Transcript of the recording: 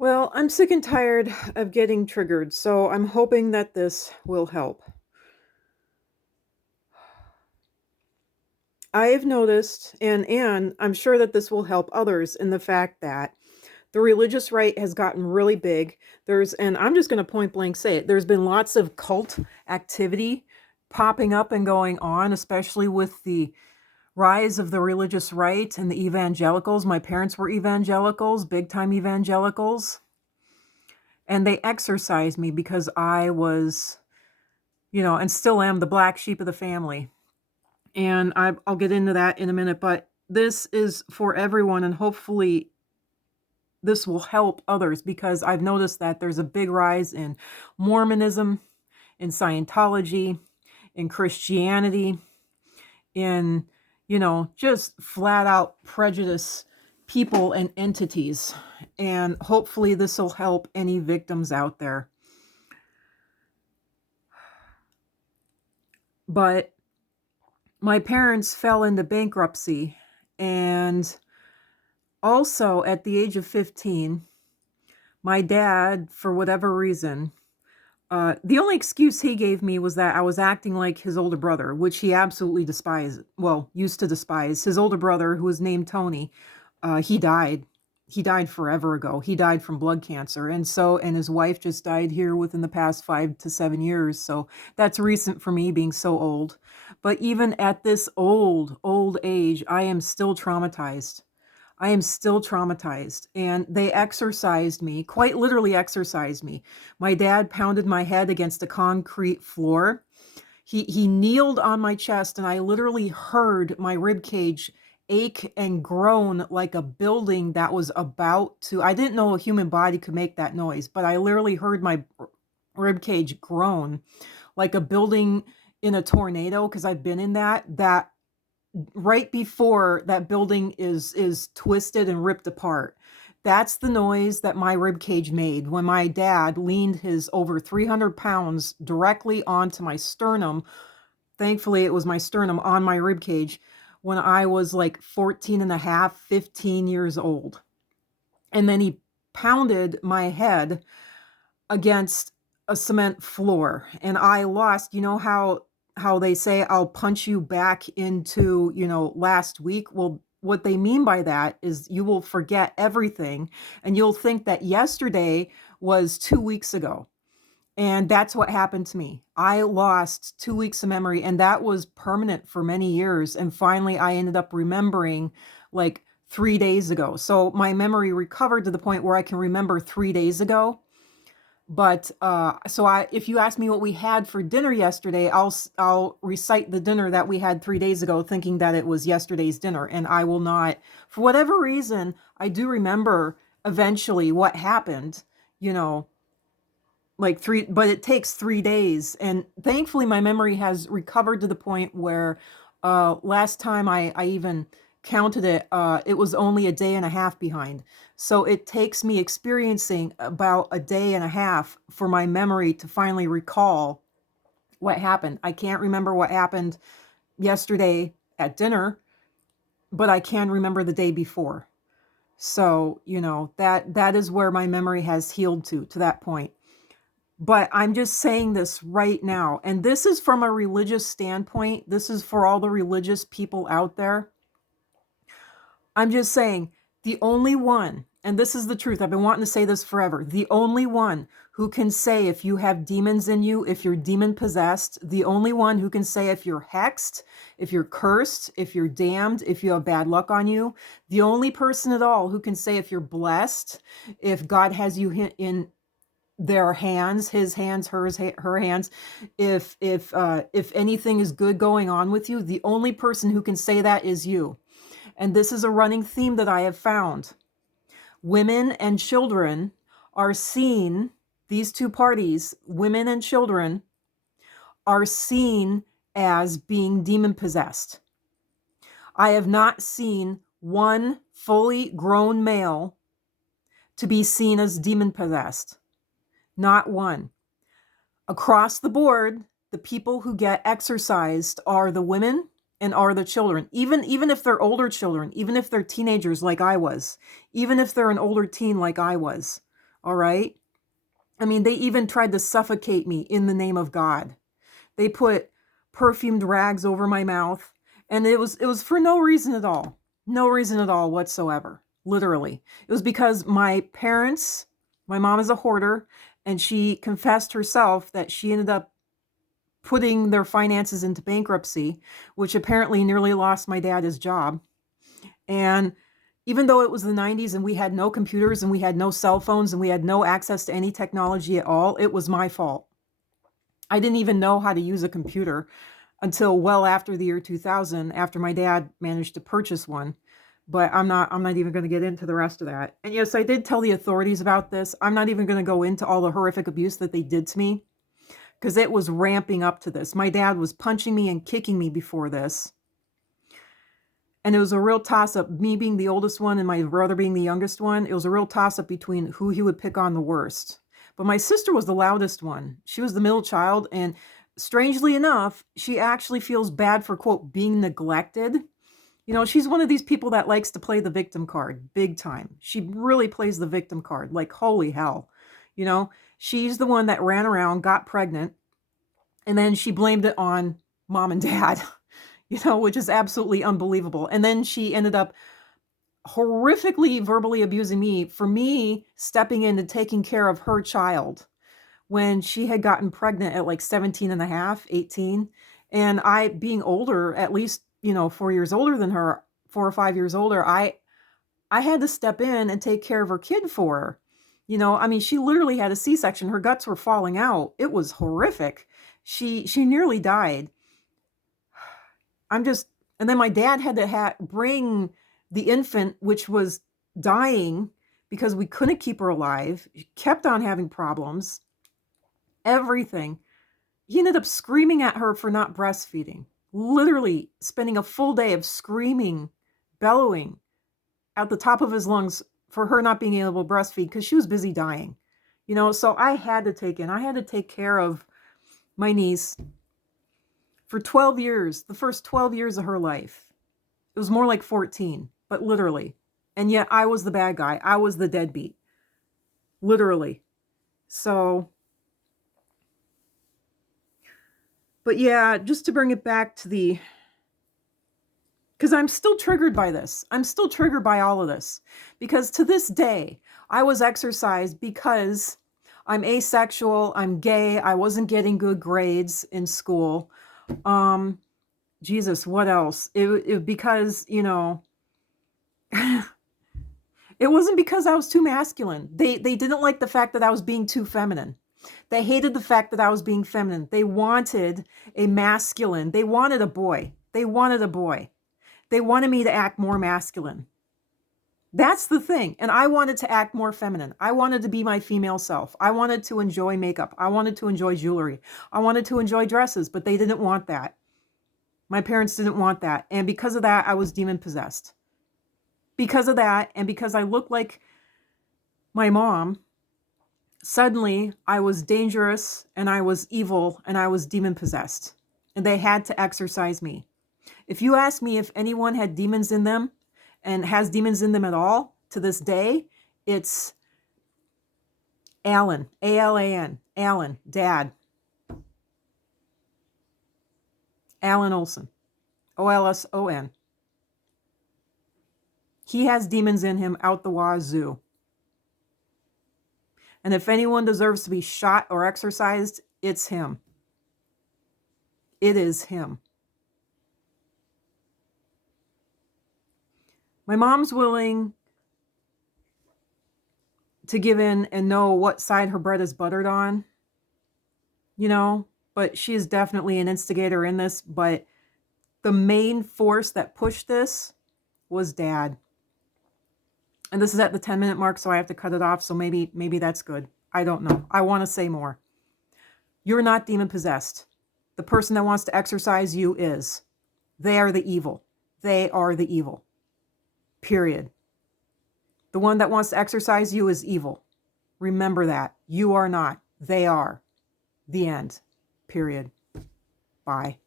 Well, I'm sick and tired of getting triggered, so I'm hoping that this will help. I have noticed, and I'm sure that this will help others in the fact that the religious right has gotten really big. And I'm just going to point blank say it, there's been lots of cult activity popping up and going on, especially with the rise of the religious right and the evangelicals. My parents were evangelicals, big time evangelicals, and they exercised me because I was, and still am the black sheep of the family. And I'll get into that in a minute, but this is for everyone, and hopefully this will help others because I've noticed that there's a big rise in Mormonism, in Scientology, in Christianity, in, just flat out prejudice people and entities. And hopefully this will help any victims out there. But my parents fell into bankruptcy, and also at the age of 15, my dad, for whatever reason, the only excuse he gave me was that I was acting like his older brother, which he absolutely despised. Well, used to despise. His older brother, who was named Tony, he died. He died forever ago. He died from blood cancer. And his wife just died here within the past 5 to 7 years. So that's recent for me being so old. But even at this old age, I am still traumatized. I am still traumatized. And they exorcised me, quite literally exorcised me. My dad pounded my head against a concrete floor. He kneeled on my chest, and I literally heard my rib cage ache and groan like a building that was about to. I didn't know a human body could make that noise, but I literally heard my rib cage groan like a building in a tornado, because I've been in that right before that building is twisted and ripped apart. That's the noise that my rib cage made when my dad leaned his over 300 pounds directly onto my sternum. Thankfully, it was my sternum on my rib cage when I was like 14 and a half, 15 years old. And then he pounded my head against a cement floor, and I lost. You know how they say I'll punch you back into, last week? Well, what they mean by that is you will forget everything, and you'll think that yesterday was 2 weeks ago. And that's what happened to me. I lost 2 weeks of memory, and that was permanent for many years, and finally I ended up remembering like 3 days ago. So my memory recovered to the point where I can remember 3 days ago. But if you ask me what we had for dinner yesterday, I'll recite the dinner that we had 3 days ago, thinking that it was yesterday's dinner, and I will not. For whatever reason, I do remember eventually what happened. You know, like but it takes 3 days, and thankfully my memory has recovered to the point where last time I even counted it, it was only a day and a half behind. So it takes me experiencing about a day and a half for my memory to finally recall what happened. I can't remember what happened yesterday at dinner, but I can remember the day before. So, that is where my memory has healed to that point. But I'm just saying this right now, and this is from a religious standpoint. This is for all the religious people out there. I'm just saying, the only one, and this is the truth, I've been wanting to say this forever, the only one who can say if you have demons in you, if you're demon possessed, the only one who can say if you're hexed, if you're cursed, if you're damned, if you have bad luck on you, the only person at all who can say if you're blessed, if God has you in their hands, his hands, her hands, if anything is good going on with you, the only person who can say that is you. And this is a running theme that I have found. Women and children are seen, these two parties, women and children, are seen as being demon possessed. I have not seen one fully grown male to be seen as demon possessed. Not one. Across the board, the people who get exorcised are the women and are the children. Even if they're older children, even if they're teenagers like I was, even if they're an older teen like I was, All right. I mean, they even tried to suffocate me in the name of God. They put perfumed rags over my mouth, and it was for no reason at all. No reason at all whatsoever. Literally. It was because my parents, my mom is a hoarder, and she confessed herself that she ended up putting their finances into bankruptcy, which apparently nearly lost my dad his job. And even though it was the 90s and we had no computers and we had no cell phones and we had no access to any technology at all, it was my fault. I didn't even know how to use a computer until well after the year 2000, after my dad managed to purchase one. But I'm not even going to get into the rest of that. And yes, I did tell the authorities about this. I'm not even going to go into all the horrific abuse that they did to me, because it was ramping up to this. My dad was punching me and kicking me before this. And it was a real toss-up, me being the oldest one and my brother being the youngest one. It was a real toss-up between who he would pick on the worst. But my sister was the loudest one. She was the middle child, and strangely enough, she actually feels bad for, quote, being neglected. You know, she's one of these people that likes to play the victim card big time. She really plays the victim card, like holy hell. You know, she's the one that ran around, got pregnant, and then she blamed it on mom and dad, you know, which is absolutely unbelievable. And then she ended up horrifically verbally abusing me for me stepping in and taking care of her child when she had gotten pregnant at like 17 and a half, 18. And I, being older, at least, you know, 4 years older than her, 4 or 5 years older, I had to step in and take care of her kid for her. You know, I mean, she literally had a C-section. Her guts were falling out. It was horrific. She nearly died. And then my dad had to bring the infant, which was dying because we couldn't keep her alive. She kept on having problems. Everything. He ended up screaming at her for not breastfeeding. Literally spending a full day of screaming, bellowing at the top of his lungs for her not being able to breastfeed because she was busy dying. You know, so I had to take care of my niece for 12 years, the first 12 years of her life. It was more like 14, but literally. And yet I was the bad guy. I was the deadbeat. Literally. So, but yeah, just to bring it back to because I'm still triggered by this. I'm still triggered by all of this. Because to this day, I was exercised because I'm asexual, I'm gay, I wasn't getting good grades in school. Jesus, what else? Because, you know, it wasn't because I was too masculine. They didn't like the fact that I was being too feminine. They hated the fact that I was being feminine. They wanted a masculine. They wanted a boy. They wanted a boy. They wanted me to act more masculine. That's the thing. And I wanted to act more feminine. I wanted to be my female self. I wanted to enjoy makeup. I wanted to enjoy jewelry. I wanted to enjoy dresses, but they didn't want that. My parents didn't want that. And because of that, I was demon possessed. Because of that, and because I looked like my mom, suddenly I was dangerous and I was evil and I was demon possessed. And they had to exorcise me. If you ask me if anyone had demons in them and has demons in them at all to this day, it's Alan, A-L-A-N, Alan, Dad. Alan Olson, O-L-S-O-N. He has demons in him out the wazoo. And if anyone deserves to be shot or exorcised, it's him. It is him. My mom's willing to give in and know what side her bread is buttered on, you know, but she is definitely an instigator in this. But the main force that pushed this was Dad. And this is at the 10-minute mark, so I have to cut it off. So maybe that's good. I don't know. I want to say more. You're not demon possessed. The person that wants to exorcise you is. They are the evil. They are the evil. Period. The one that wants to exorcise you is evil. Remember that. You are not. They are. The end. Period. Bye.